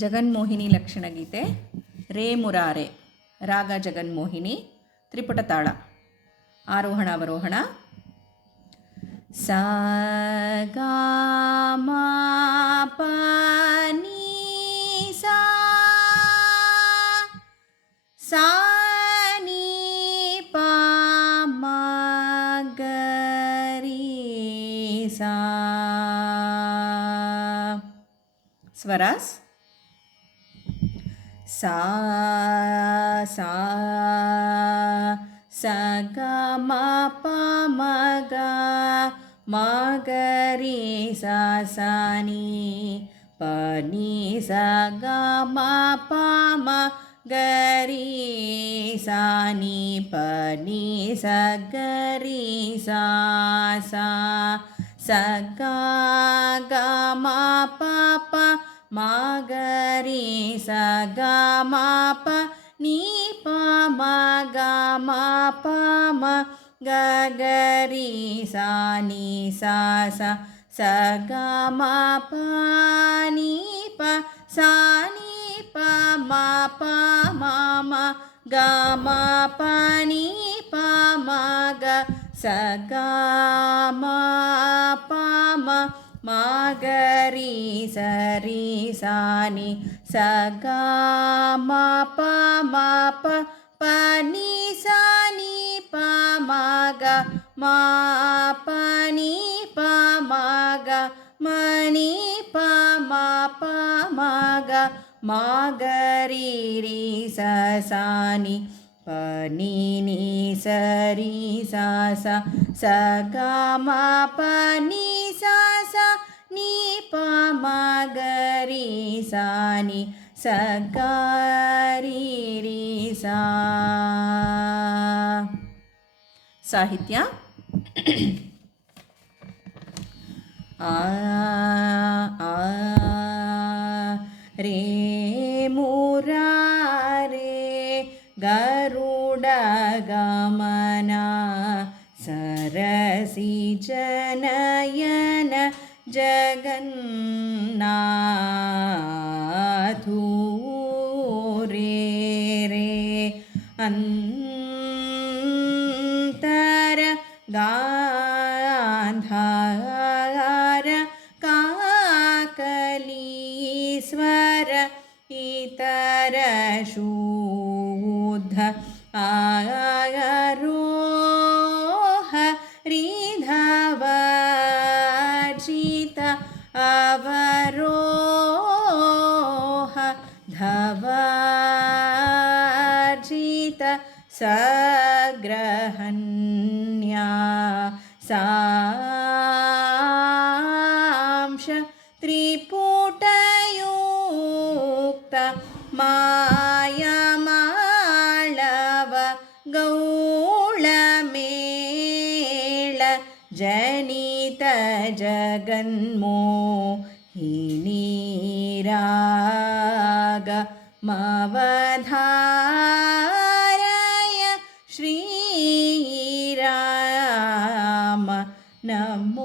जगन्मोहिनी लक्षणगीते रे मुरारे राग जगन्मोहिनी त्रिपुटताळ आरोहण अवरोहण सा गा मा पा नी सा सा नी पा मा ग री सा स्वरास सा सा सा गा मा पा मा गा मा ग री सा सा नी प नी सा गा मा पा मा ग री सा नी प नी सा ग री सा सा सा गा गा मा पा पा मा ग री सा गा मा प नी प मा गा मा प मा ग ग री सा नी सा सा सा गा मा प नी प सा नी प मा प मा मा गा मा प नी प मा ग सा गा मा प मा मा ग री सा री सा नी सा गा मा प मा प प नी सा नी प मा ग मा प नी प मा ग म नी प मा प मा ग मा ग री री सा सा नी प नी नी सा री सा सा सा गा मा प नी सा सा नी प मा ग री सा नी सा गा री री सा साहित्य आ आ रे मुरारे गरुड गमना सरसी जनयन जगन्नाथू रे रे अंतर गांधार काकलीश्वर इतर शुद्ध आरोह रिधवर्जित अवरोह धवर्जित सग्रहण्या सांश त्रिपुटयुक्त मायमाळव गौळमेळ जनित जगन्मोहिनी राग मवधारय श्रीराम नमो